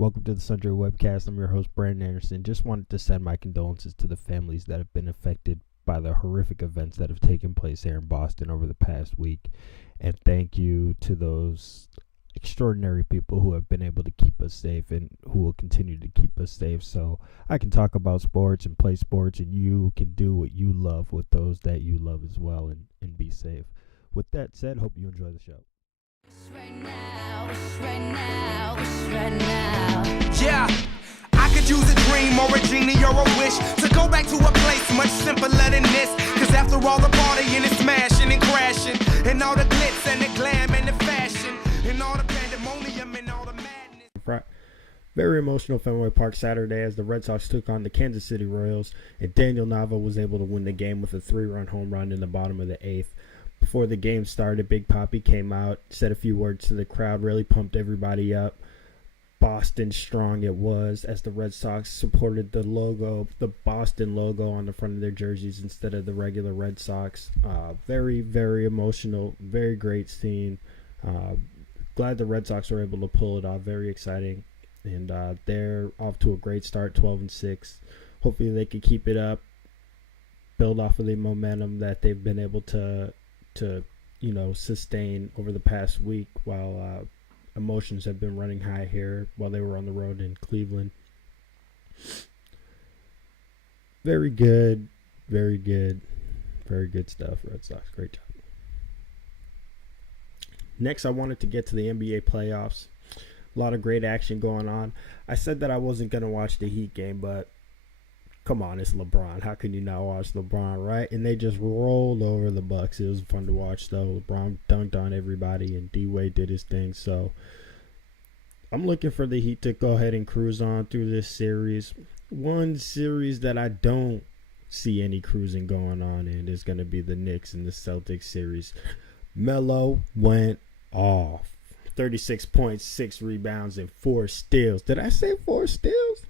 Welcome to the Sundry Webcast. I'm your host, Brandon Anderson. Just wanted to send my condolences to the families that have been affected by the horrific events that have taken place here in Boston over the past week. And thank you to those extraordinary people who have been able to keep us safe and who will continue to keep us safe. So I can talk about sports and play sports, and you can do what you love with those that you love as well and be safe. With that said, hope you enjoy the show. Yeah, I could use a dream or a genie or a wish to go back to a place much simpler than this. Cause after all the partying and smashing and crashing, and all the glitz and the glam and the fashion, and all the pandemonium and all the madness. Very emotional Fenway Park Saturday as the Red Sox took on the Kansas City Royals, and Daniel Nava was able to win the game with a 3-run home run in the bottom of the 8th. Before the game started, Big Papi came out, said a few words to the crowd, really pumped everybody up. Boston strong it was, as the Red Sox supported the logo, the Boston logo on the front of their jerseys instead of the regular Red Sox. Very, very emotional, very great scene. Glad the Red Sox were able to pull it off. Very exciting. And they're off to a great start, 12-6. Hopefully they can keep it up, build off of the momentum that they've been able to sustain over the past week while emotions have been running high here while they were on the road in Cleveland. Very good stuff, Red Sox. Great job. Next, I wanted to get to the NBA playoffs. A lot of great action going on. I said that I wasn't going to watch the Heat game, but come on, it's LeBron. How can you not watch LeBron, right? And they just rolled over the Bucks. It was fun to watch, though. LeBron dunked on everybody, and D-Wade did his thing. So I'm looking for the Heat to go ahead and cruise on through this series. One series that I don't see any cruising going on in is going to be the Knicks and the Celtics series. Melo went off. 36 points, 6 rebounds, and 4 steals. Did I say 4 steals?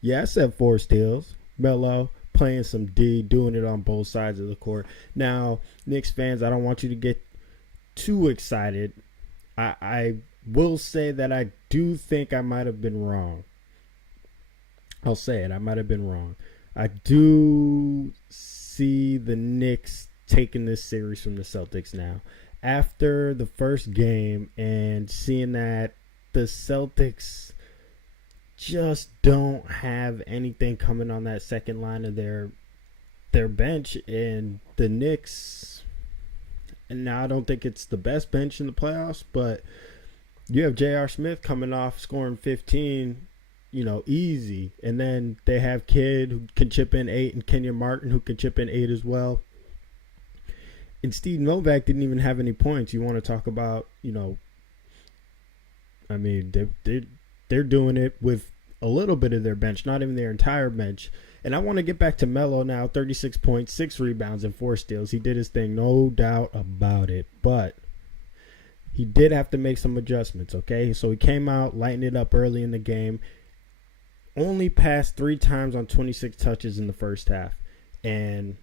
Yeah, I said 4 steals. Melo playing some D, doing it on both sides of the court. Now, Knicks fans, I don't want you to get too excited. I will say that I do think I might have been wrong. I'll say it. I might have been wrong. I do see the Knicks taking this series from the Celtics now. After the first game and seeing that the Celtics just don't have anything coming on that second line of their bench, and the Knicks, and now I don't think it's the best bench in the playoffs, but you have J.R. Smith coming off scoring 15, easy, and then they have Kidd who can chip in 8 and Kenyon Martin who can chip in 8 as well. And Steve Novak didn't even have any points. You want to talk about, they're doing it with a little bit of their bench, not even their entire bench. And I want to get back to Melo now, 36 points, 6 rebounds, and 4 steals. He did his thing, no doubt about it. But he did have to make some adjustments, okay? So he came out, lightened it up early in the game. Only passed 3 times on 26 touches in the first half. And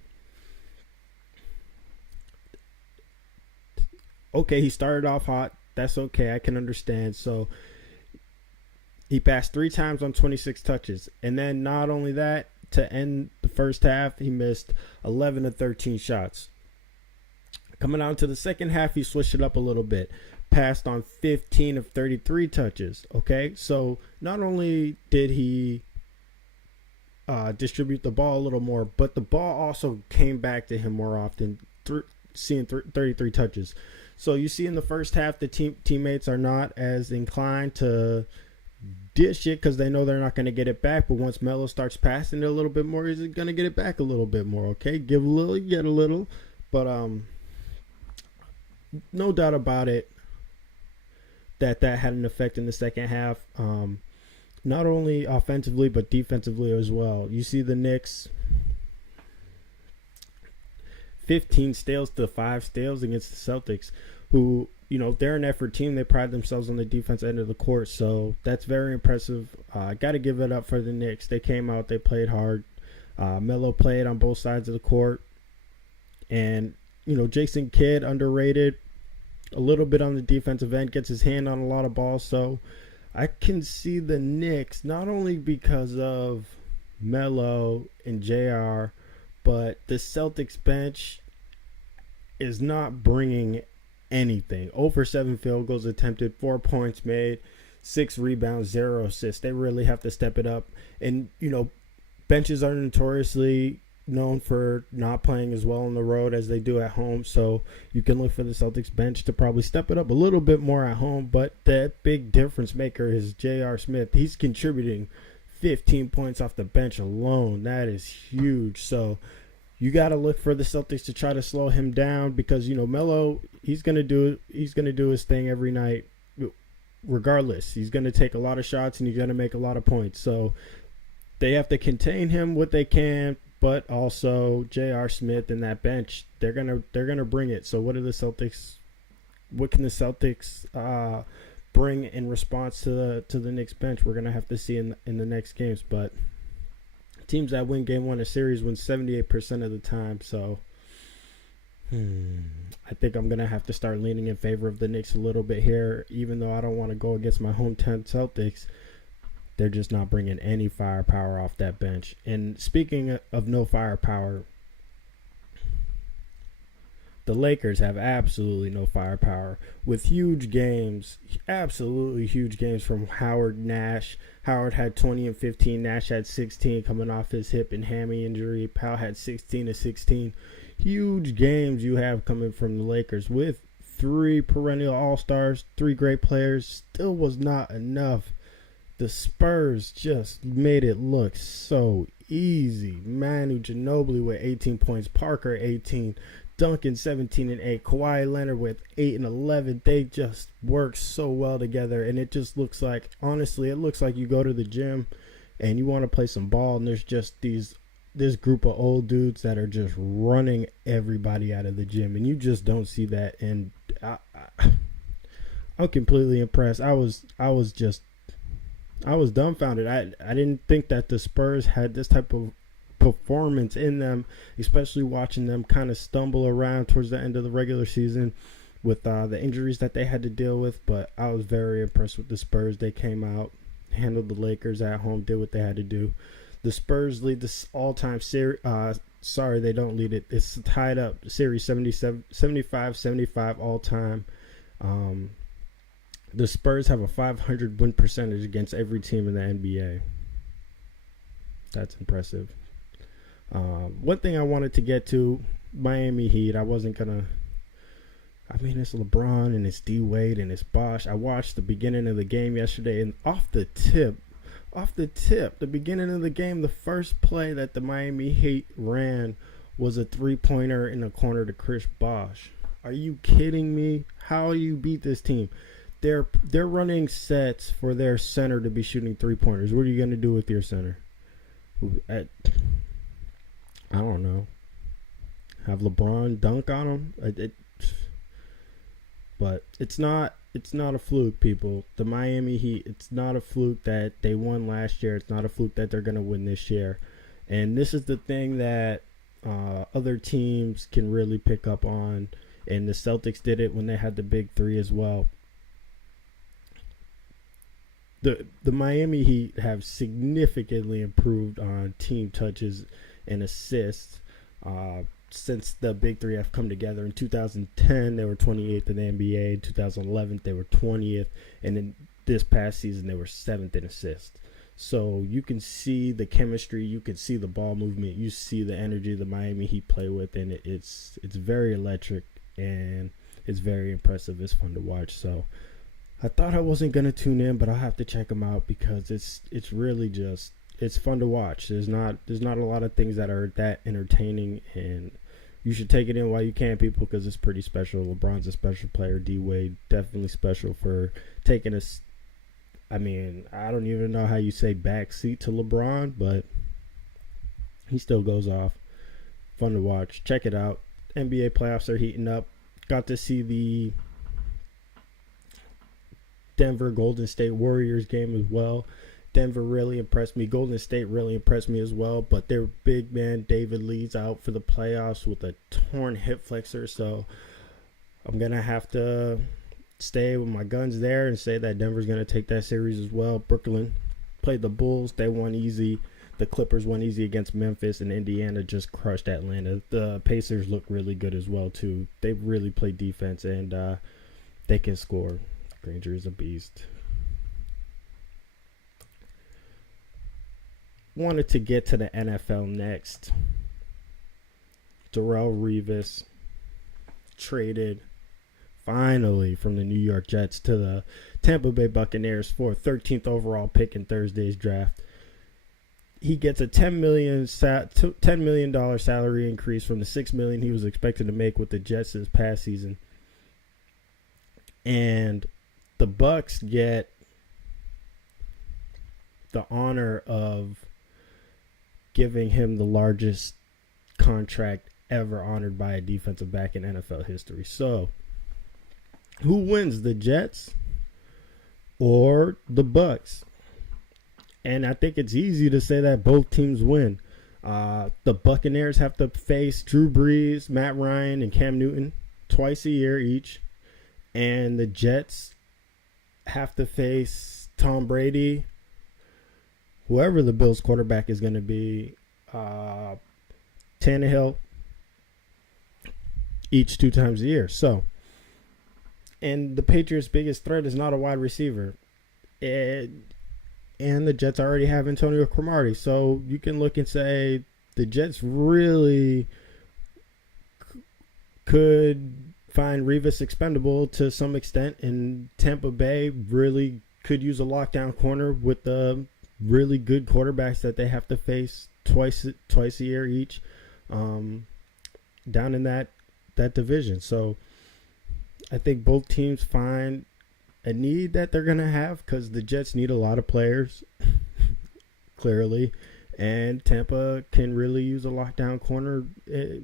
okay, he started off hot. That's okay. I can understand. So he passed 3 times on 26 touches. And then not only that, to end the first half, he missed 11 of 13 shots. Coming out to the second half, he switched it up a little bit. Passed on 15 of 33 touches. Okay, so not only did he distribute the ball a little more, but the ball also came back to him more often, seeing 33 touches. So you see in the first half, the teammates are not as inclined to dish it because they know they're not going to get it back. But once Melo starts passing it a little bit more, he's going to get it back a little bit more. Okay, give a little, you get a little. But no doubt about it that had an effect in the second half. Not only offensively, but defensively as well. You see the Knicks 15 steals to 5 steals against the Celtics, who, they're an effort team. They pride themselves on the defense end of the court, so that's very impressive. Got to give it up for the Knicks. They came out, they played hard. Melo played on both sides of the court, and Jason Kidd, underrated, a little bit on the defensive end, gets his hand on a lot of balls, so I can see the Knicks not only because of Melo and JR, but the Celtics bench is not bringing anything. 0 for 7 field goals attempted, 4 points made, 6 rebounds, 0 assists. They really have to step it up. And, benches are notoriously known for not playing as well on the road as they do at home. So you can look for the Celtics bench to probably step it up a little bit more at home. But that big difference maker is J.R. Smith. He's contributing 15 points off the bench alone. That is huge. So you got to look for the Celtics to try to slow him down because, Melo, he's going to do his thing every night. Regardless, he's going to take a lot of shots and he's going to make a lot of points. So they have to contain him what they can, but also J.R. Smith and that bench, they're gonna bring it. So what can the Celtics bring in response to the Knicks bench? We're gonna have to see in the next games. But teams that win game 1 of series win 78% of the time. So I think I'm gonna have to start leaning in favor of the Knicks a little bit here, even though I don't want to go against my hometown Celtics. They're just not bringing any firepower off that bench. And speaking of no firepower, the Lakers have absolutely no firepower with huge games, absolutely huge games from Howard Nash. Howard had 20 and 15. Nash had 16 coming off his hip and hammy injury. Powell had 16 and 16. Huge games you have coming from the Lakers with 3 perennial all-stars, 3 great players. Still was not enough. The Spurs just made it look so easy. Manu Ginobili with 18 points, Parker 18, Duncan 17 and 8, Kawhi Leonard with 8 and 11. They just work so well together, and it just looks like, honestly, it looks like you go to the gym and you want to play some ball, and there's just this group of old dudes that are just running everybody out of the gym, and you just don't see that. And I'm completely impressed. I was dumbfounded. I didn't think that the Spurs had this type of performance in them, especially watching them kind of stumble around towards the end of the regular season with the injuries that they had to deal with. But I was very impressed with the Spurs. They came out, handled the Lakers at home, did what they had to do. The Spurs lead this all-time series. Sorry, they don't lead it. It's tied up. Series 75-75 all-time. The Spurs have a 500 win percentage against every team in the NBA. That's impressive. One thing I wanted to get to, Miami Heat. It's LeBron and it's D Wade and it's Bosh. I watched the beginning of the game yesterday, and off the tip, the beginning of the game, the first play that the Miami Heat ran was a 3-pointer in the corner to Chris Bosh. Are you kidding me? How do you beat this team? They're running sets for their center to be shooting 3-pointers. What are you going to do with your center? I don't know. Have LeBron dunk on him? But it's not a fluke, people. The Miami Heat, it's not a fluke that they won last year. It's not a fluke that they're going to win this year. And this is the thing that other teams can really pick up on. And the Celtics did it when they had the big 3 as well. The Miami Heat have significantly improved on team touches and assists since the Big 3 have come together. In 2010, they were 28th in the NBA. In 2011, they were 20th. And in this past season, they were 7th in assists. So you can see the chemistry. You can see the ball movement. You see the energy the Miami Heat play with. And it's very electric. And it's very impressive. It's fun to watch. So I thought I wasn't going to tune in, but I'll have to check them out because it's really just, it's fun to watch. There's not a lot of things that are that entertaining, and you should take it in while you can, people, because it's pretty special. LeBron's a special player. D Wade definitely special for taking us. I don't even know how you say backseat to LeBron, but he still goes off. Fun to watch. Check it out. NBA playoffs are heating up. Got to see the Denver Golden State Warriors game as well. Denver really impressed me. Golden State really impressed me as well. But their big man, David Lee's out for the playoffs with a torn hip flexor. So I'm going to have to stay with my guns there and say that Denver's going to take that series as well. Brooklyn played the Bulls. They won easy. The Clippers won easy against Memphis, and Indiana just crushed Atlanta. The Pacers look really good as well, too. They really play defense, and they can score. Granger is a beast. Wanted to get to the NFL next. Darrelle Revis traded finally from the New York Jets to the Tampa Bay Buccaneers for 13th overall pick in Thursday's draft. He gets a $10 million salary increase from the $6 million he was expected to make with the Jets this past season. And the Bucs get the honor of giving him the largest contract ever honored by a defensive back in NFL history. So, who wins, the Jets or the Bucs? And I think it's easy to say that both teams win. The Buccaneers have to face Drew Brees, Matt Ryan, and Cam Newton twice a year each. And the Jets have to face Tom Brady, whoever the Bills quarterback is going to be, Tannehill, each 2 times a year. So, and the Patriots' biggest threat is not a wide receiver. And the Jets already have Antonio Cromartie. So you can look and say the Jets really could find Revis expendable to some extent. And Tampa Bay really could use a lockdown corner with the really good quarterbacks that they have to face twice a year each down in that division. So I think both teams find a need that they're going to have because the Jets need a lot of players, clearly, and Tampa can really use a lockdown corner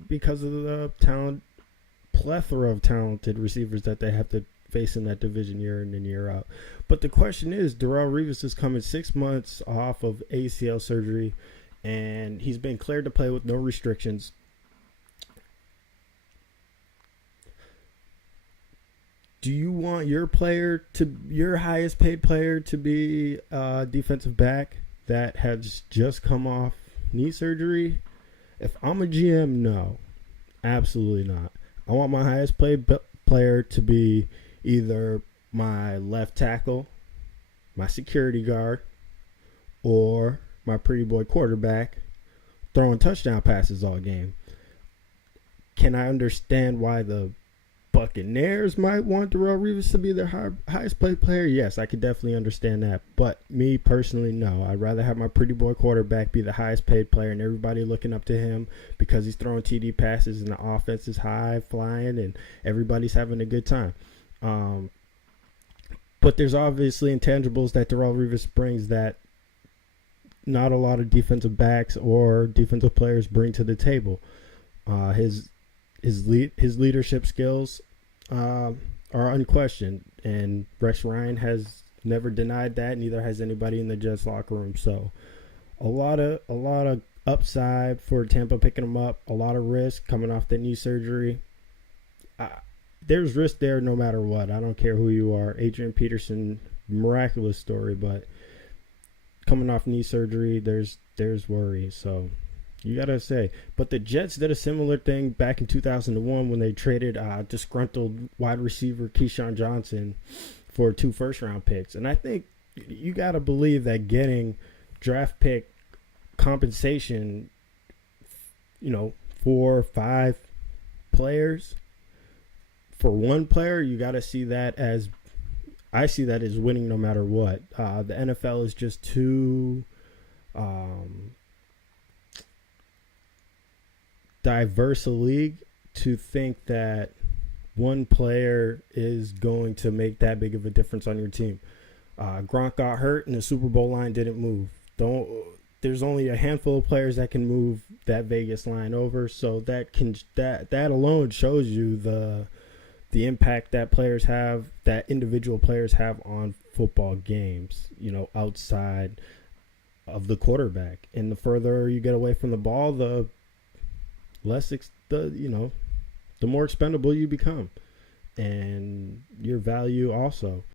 because of the plethora of talented receivers that they have to face in that division year in and year out. But the question is, Darrelle Revis is coming 6 months off of ACL surgery, and he's been cleared to play with no restrictions. Do you want your highest paid player to be a defensive back that has just come off knee surgery? If I'm a GM, no, absolutely not. I want my highest paid player to be either my left tackle, my security guard, or my pretty boy quarterback throwing touchdown passes all game. Can I understand why the Buccaneers might want Darrelle Revis to be their highest paid player? Yes, I could definitely understand that. But me personally, no. I'd rather have my pretty boy quarterback be the highest paid player and everybody looking up to him because he's throwing TD passes and the offense is high flying and everybody's having a good time. But there's obviously intangibles that Darrelle Revis brings that not a lot of defensive backs or defensive players bring to the table. His leadership skills are unquestioned, and Rex Ryan has never denied that. Neither has anybody in the Jets locker room. So, a lot of upside for Tampa picking him up. A lot of risk coming off the knee surgery. There's risk there no matter what. I don't care who you are. Adrian Peterson, miraculous story, but coming off knee surgery, there's worry. So. You got to say. But the Jets did a similar thing back in 2001 when they traded disgruntled wide receiver Keyshawn Johnson for 2 first-round picks. And I think you got to believe that getting draft pick compensation, 4 or 5 players for one player, you got to see that as – I see that as winning no matter what. The NFL is just too diverse a league to think that one player is going to make that big of a difference on your team. Gronk got hurt and the Super Bowl line didn't move. There's only a handful of players that can move that Vegas line over, so that alone shows you the impact that individual players have on football games, outside of the quarterback. And the further you get away from the ball, the more expendable you become. and your value also.